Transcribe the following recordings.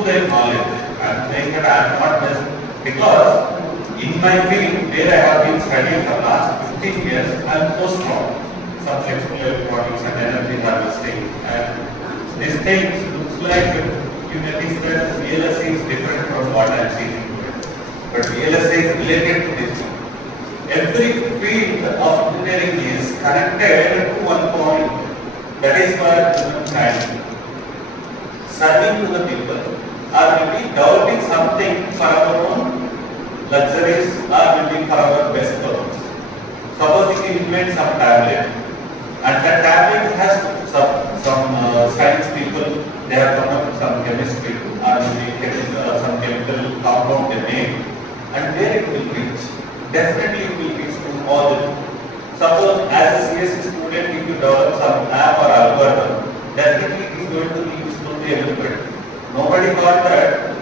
improve their knowledge. I'm saying that I am not just because in my field where I have been studying for the last 15 years, I am so strong. Some flexible electronics and energy harvesting, and these things looks like you may think that VLSI is different from what I am seeing. But VLSI is related to this. Every field of engineering is connected to one point. That is for humankind. Serving to the people, or maybe developing something for our own luxuries, or maybe for our best purpose. Suppose you invent some tablet, and that tablet has some science people, they have come up with some chemistry, or maybe some chemical compound they made, and where it will reach. Definitely it will reach to all the. Suppose as a CSE student, if you develop some app or algorithm, definitely it is going to be useful to everybody. Nobody thought that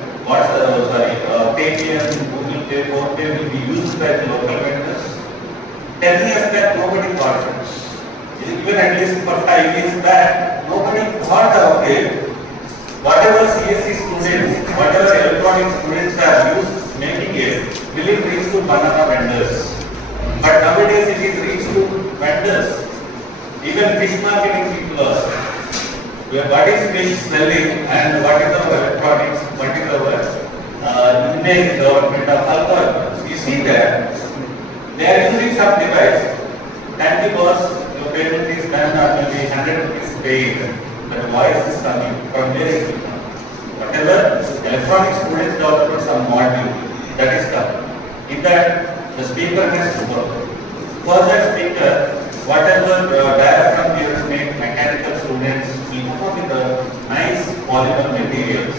Paytm, Google Pay, PhonePe will be used by the local vendors. 10 years back, nobody thought it. Even at least for 5 years back, nobody thought of it. Whatever CSE students, whatever electronic students have used making it, will it reach to banana vendors? But nowadays it is reached to vendors. Even fish marketing people also. What is fish selling and what is our electronics, what is our image development of algorithms. You see that they are using some device, 90 bucks, your payment is done or maybe 100 rupees paid. The voice is coming from where it will come. Whatever electronic students develop some module that is coming. In that the speaker has to work. For that speaker, whatever diaphragm here make mechanical students will come up with a nice polymer materials.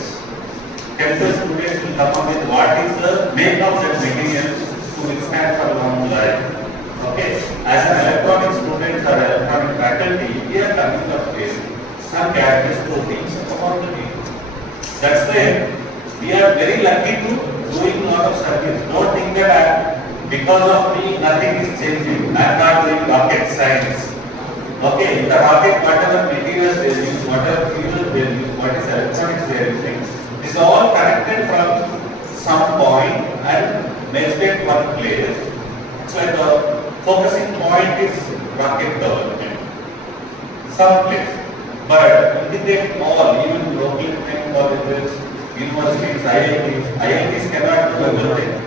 Chemical students will come up with what is the make of that material to withstand for long life. Okay, as an electronic student or electronic faculty, we are coming up with some characteristics things about the field. That's why we are very lucky to doing a lot of service. Don't think that because of me nothing is changing. I am not doing rocket science. Okay, in the rocket, whatever materials they use, whatever fuel they use, what is electronics they are using, this is all connected from some point and meshed at one place. It's like the focusing point is rocket development. Some place. But integrate all, even local engineering colleges, universities, IITs cannot do everything.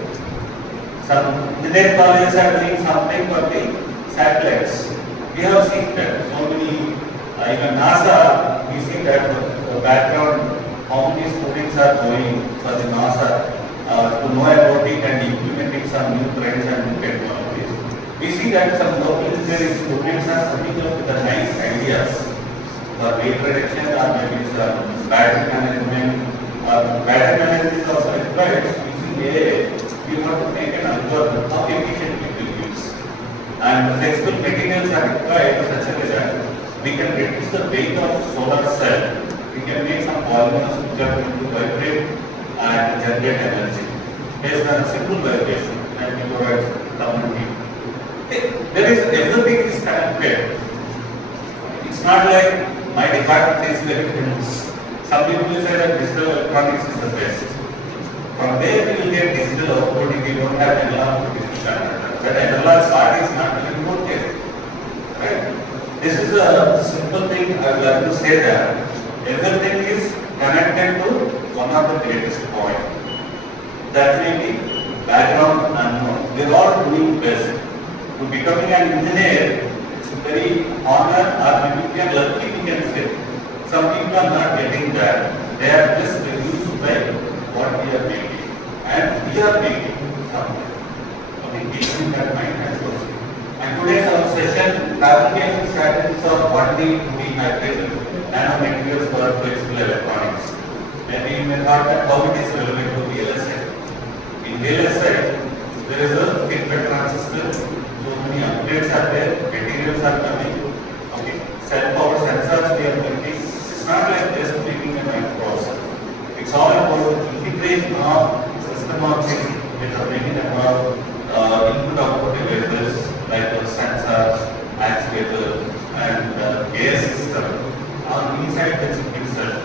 Some engineering colleges are doing something for the satellites. We have seen that so many, even NASA, we see that the background, how many students are going for the NASA to know about it and implementing some new trends and new technologies. We see that some local engineering students are coming up with the nice ideas for weight reduction or maybe some battery management. Battery management is also required using AI. We want to make an algorithm how efficiently we will use. And flexible materials are required such a way that we can reduce the weight of solar cell. We can make some polymers which are going to vibrate and generate energy based on a simple vibration and we provide community. There is everything is connected. It's not like my department is very famous. Some people will say that digital electronics is the best. From where we will get digital output if we don't have analog to digital converter? But analog part is not really good yet. Right? This is a simple thing I would like to say that everything is connected to one of the greatest points. That may be background unknown. We are all doing best. To becoming an engineer, it's a very honor or maybe we are lucky we can say. Some people are not getting that. They are just reduced by what we are making. And we are making something. Okay, keeping that mind as well. And today's our session, fabrication strategies of 1D to be hybrid nanomaterials for flexible electronics. Maybe you may thought that how it is relevant to VLSI. In VLSI, there is a FinFET transistor. So many upgrades are there, materials are coming. Okay, cell power sensors we are making. It's not like just making a microprocessor. It's all about integration of system on chip with the making about input-output devices like the sensors, actuators, and air system. Inside the chip itself,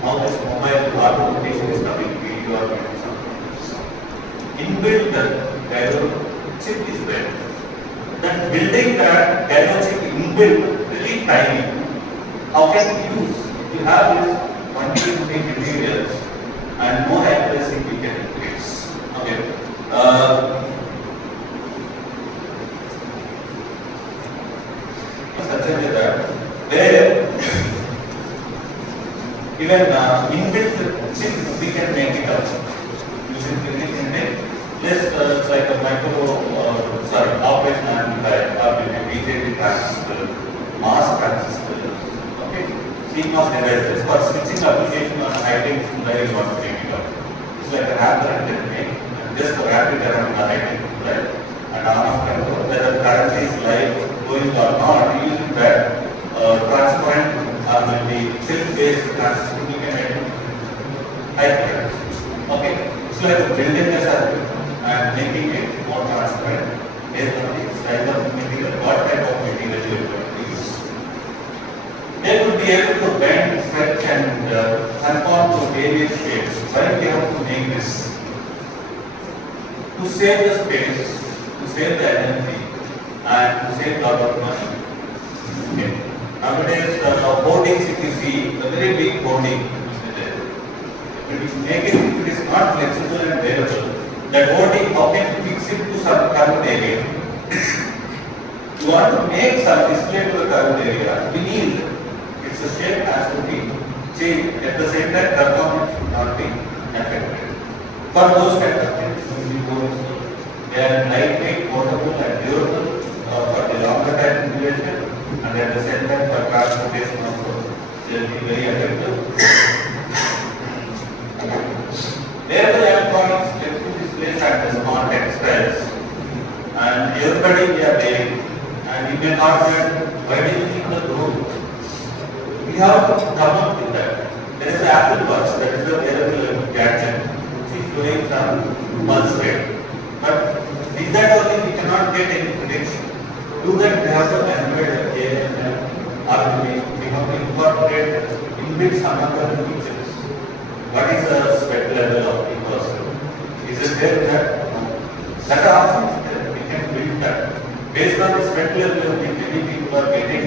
how this mobile automation is that Nano chip inbuilt really tiny. How can we use? We have this 20 materials and more accuracy we can increase. Okay. Such as that, where even inbuilt chip we can make it up using 3D printing. This it's like a operation amplifier, BJT transistor, mass transistor, okay, CMOS devices for switching application on high-tech live you want to make it up. It's like a rapid technique, and just wrap it around the high-tech live and on-off control, whether current is live going or not, using that transparent or maybe film-based transistor we can make high current. Okay, it's like building a circuit and making it more transparent based on the style of material, what type of material you are going to use. They would be able to bend, stretch and conform to various shapes. Why we have to make this? To save the space, to save the energy and to save a lot of money. Okay. Nowadays boardings, if you see, the very big boarding is there. If you make it, if it is not flexible and wearable, that boarding, how can you fix it to some curved area? You want to make some display to a curved area, we need its shape has to be changed. At the same time, performance should not be affected. For those kind of things, they are lightweight, portable and durable for the longer time duration, and at the same time for transportation also, they will be very effective. Wearable electronics, flexible displays and small textiles, and everybody we are wearing, and you may not get why do you think the group? We have to come up with that. There is an Apple Watch, that is a wearable gadget, which is doing some pulse rate. But with that only we cannot get any prediction. To that we have to embed AML, or we have to incorporate inbuilt some other features. What is the sweat level of the person? Is it there that? That option is there. We can build that. Based on the sweat level of the many people are getting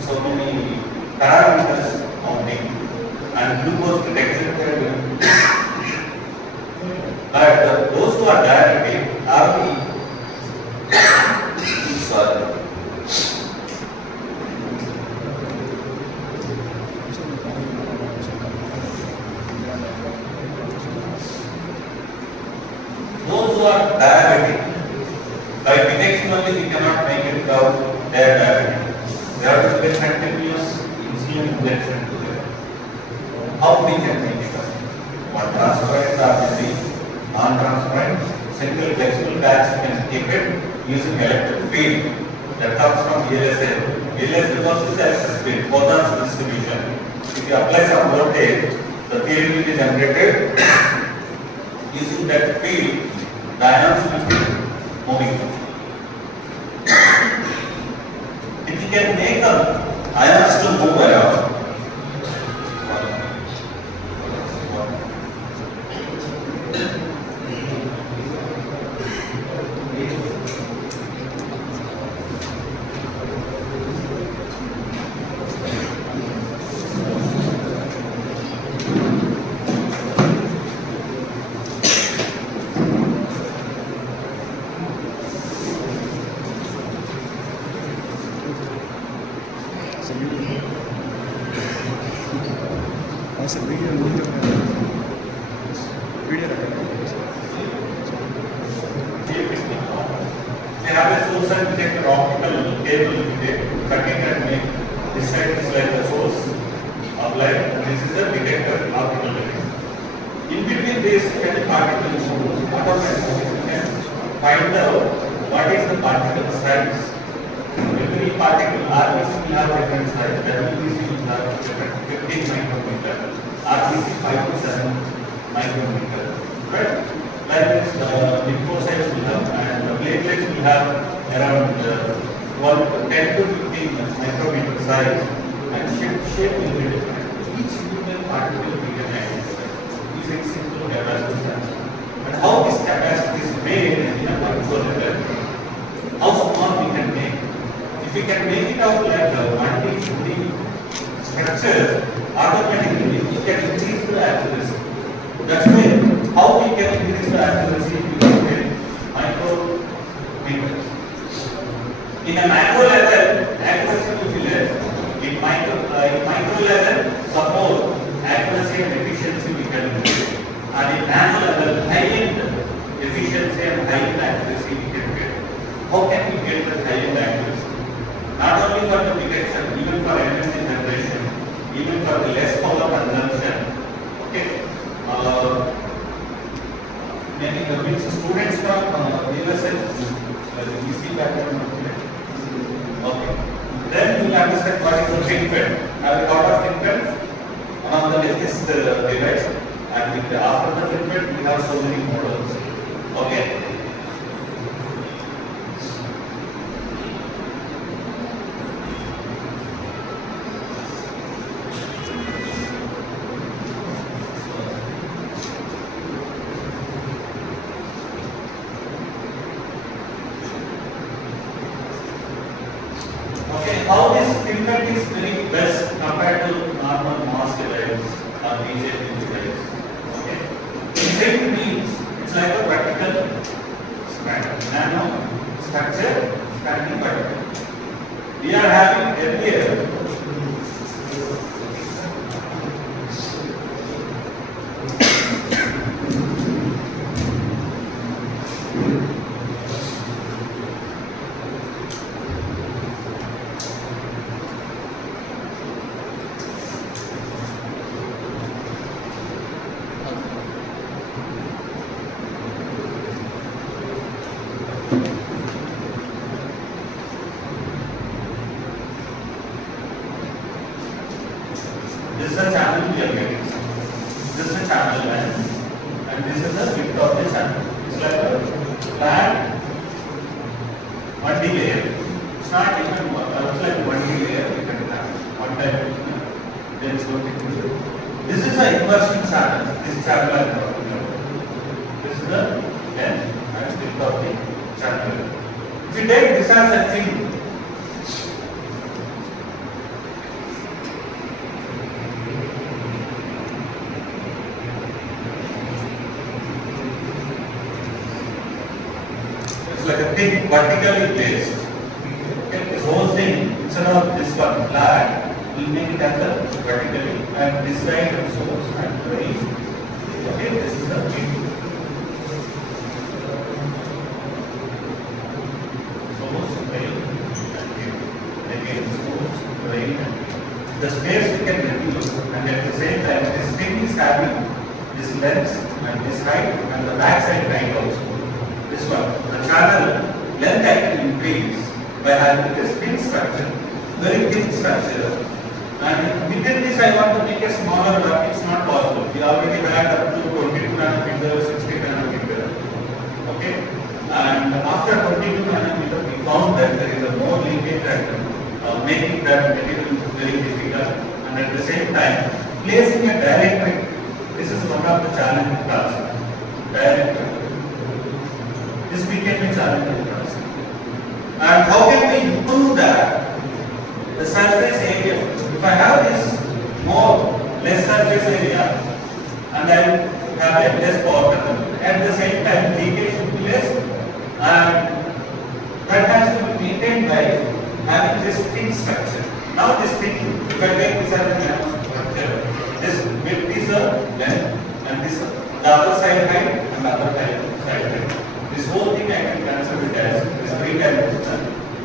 so many parameters mounting and glucose detection. But those who are diabetic are the sorry. Those who are diabetic, by detection only we cannot make it out they are diabetic. They have to get continuous insulin injection to them. How we can make it out? One transparent or non-transparent, single flexible patch can keep it using electric field that comes from VLSA. VLSA also is electric field, photons distribution. If you apply some voltage, the field will be generated using that field. The ions will be moving. If you can make ions to move around, they have a source and detector optical cable cutting and make this side is like the source of light and this is a detector optical detector. In between this any particle moves automatically you can find out what is the particle size. Every particle RBC will have different size, WBC will have different 15 micrometer, RBC 5 to 7 micrometer, right? Like this, lymphocytes will have and the platelets will have around 10 to 15 micrometer size and shape will be different. Each individual particle we can identify using simple capacitor sensor. And how this capacity is made in a particular level, how small we can make. If we can make it out like a 1D, 2D structure, automatically we can increase the accuracy. That's why how we can increase the accuracy if we can get micrometers. In a macro level, accuracy will be less. In micro level, suppose accuracy and efficiency we can increase. And in nano level, high-end efficiency and high-end accuracy we can get. How can we get the high-end accuracy? Not only for the detection, even for energy generation, even for the less power consumption. Okay. Many students from USA, EC background. Okay. Then you will understand what is the FinFET. I will got of FinFET one of the latest device, and after the FinFET we have so many models. Okay. How this FinFET is very best compared to normal mass device or BJT device. Okay. FinFET means it's like a vertical nano structure standing vertical. We are having earlier this is a channel we are getting. This is a channel length, and this is the width of the channel. It's like a flat 1D layer. It's not even it's like 1D layer. You can have one time. There is no technical. This is an inversion channel. This channel I am talking about. This is the length and width of the channel. If you take this as a thing, like a thing vertically placed. Okay, this whole thing, instead of this one flat, we will make it as a vertically, and this side and source and drain. Okay, this is the thing. Source, drain, and drain. Again, source, drain, and drain. The space we can reduce, and at the same time, this thing is having this length and this height, and the back side height also. This one, the channel length I can increase by having this thin structure, very thin structure. And within this I want to make a smaller one, it's not possible. We already had up to 22 nanometer, 60 nanometer. Okay? And after 22 nanometer, we found that there is a more leakage and making that material very difficult. And at the same time, placing a dielectric, this is one of the challenging tasks. Dielectric. This became a challenging task. And how can we improve that? The surface area. If I have this less surface area, and I have a less power consumption, at the same time leakage should be less, and that has to be maintained by having this thin structure. Now this thing, if I take this as a nano structure, this width is a length, and this the other side height and the other side height. This whole thing I can consider it as this three-dimensional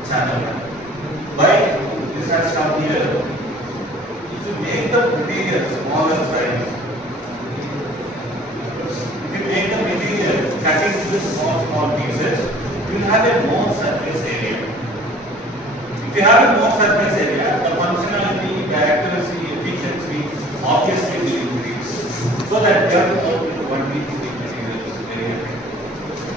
channel. Why this has come here? If you make the material smaller size, if you make the material cutting into small pieces, you will have a more surface area. If you have a more surface area, the functionality, the accuracy, efficiency obviously will increase. So that we have to work with 1D materials area.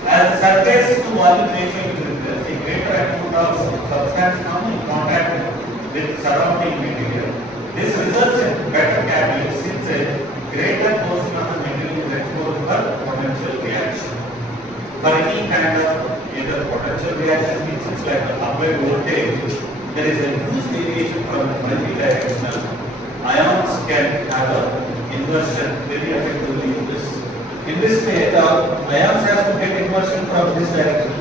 As the surface to volume ratio is increased, a greater amount of substance comes in contact with surrounding material. This results in better catalyst since a greater portion of the material is exposed for potential reaction. For any kind of either potential reaction means it's like applied voltage is a huge variation from multi-directional. Ions can have a inversion very effectively in this. In this way, the ions have to get inversion from this direction.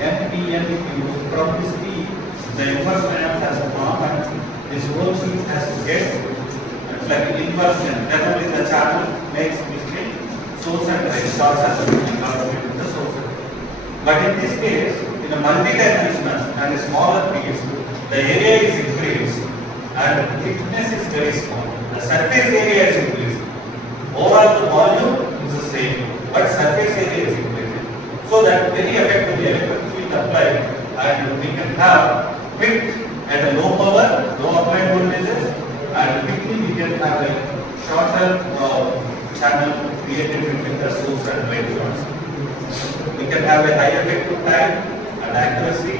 N, P, N, if you use from this P, the inverse ions has to form and this whole sheet has to get, it's like an inversion. Definitely the channel makes between source and drain, short circuit between the source and drain. But in this case, in a multi-dimensional and a smaller piece, the area is increased and the thickness is very small. The surface area is increased. Overall the volume is the same, but surface area is increased. So that very effectively electric field applied and we can have quick at a low power, low applied voltages, and quickly we can have a shorter channel created between the source and drain shorts. We can have a high effective time and accuracy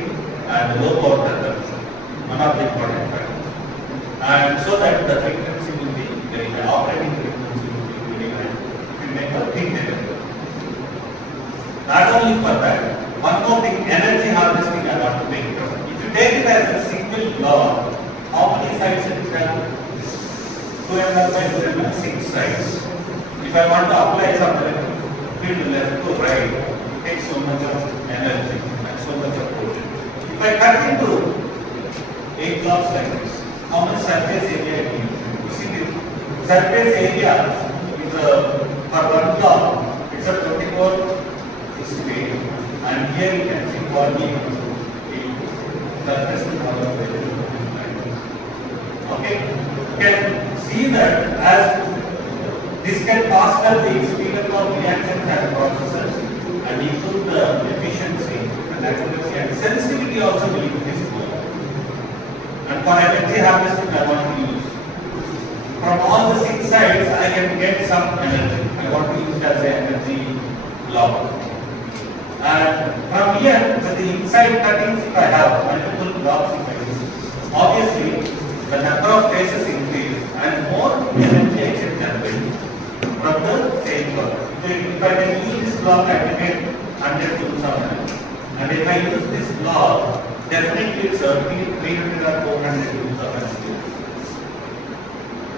and low power consumption. One of the important factors. And so that the frequency will be very high, operating frequency will be very high. If you make a big detector. Not only for that, one more thing, energy harvesting I want to make. If you take it as a single block, how many sides it can? 200 by 200, 6 sides. If I want to apply some field left to right, it takes so much of energy and so much of voltage. If I cut into 8 blocks like this, how much surface area it needs? You see the surface area is for one block, it's a 24 space, and here you can see volume the surface is all of it. Okay, you can see that as this can foster the speed up of reactions and processes and improve the efficiency and accuracy and sensitivity also will increase. And for energy harvesting I want to use. From all the 6 sides I can get some energy. I want to use it as an energy block. And from here, with the inside cuttings, if I have multiple blocks, if I use, obviously the number of phases increase and more energy I can generate from the same block. If I can use this block, I can get 100 joules of energy. And if I use this block, definitely it's 300 or 400 joules of energy.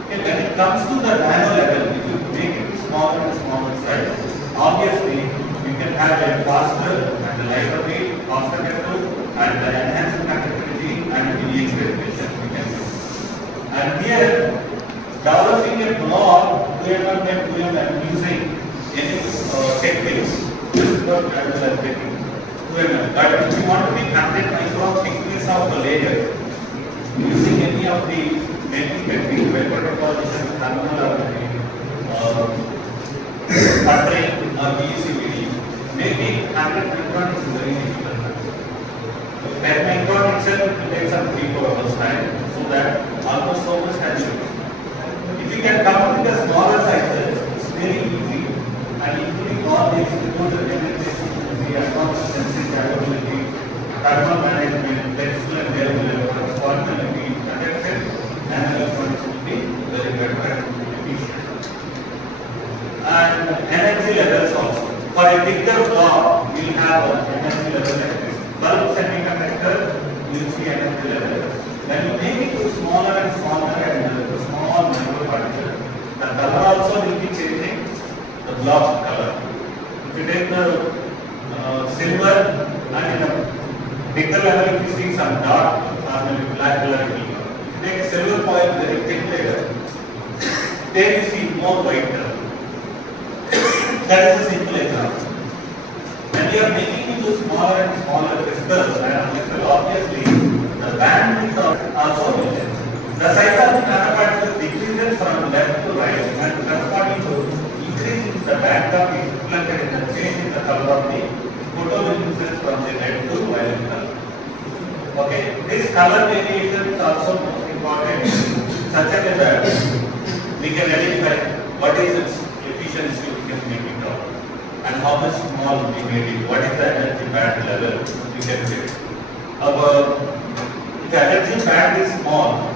Okay, when it comes to the nano level, if you make it smaller and smaller size, obviously you can have a faster and a lighter weight, faster control, and the enhanced conductivity and the experimentation we can do. And here, developing a block 2mm by 2mm using any techniques, this is what I was taking 2mm. But if you want to make 100 micron thickness of the layer, using any of the making techniques, vapor deposition, thermal or buttering or PCVD, making 100 micron is very difficult. 10 micron itself will take some 3-4 hours time, so that almost so much can be. If you can come up with a smaller sizes, it's very easy, and including all these distributed efficiency, advanced sensing capability, thermal management, flexible and variable electronics, quantum conduction, and electronics will be very better and efficient. And energy levels also. For a thicker block, we will have an energy level like this. Bulk semiconductor, you will see energy level. When you make it to smaller and smaller and small microparticle, the color also will be changing the block color. If you take the silver and in a bigger level, if you see some dark or maybe black color, if you take a silver foil, very thin layer, there you see more white color. That is a simple example. When we are making into smaller and smaller crystals, obviously the bandwidth also changes. The size of the nanoparticle decreases from left to right, and corresponding to increase in the band gap is reflected in the change in the color of the photoluminescence from the red to violet color. Okay, this color variation is also most important, such that we can identify what is its efficiency we can make it out, and how much small we made it, what is the energy band level we can get. If the energy band is small,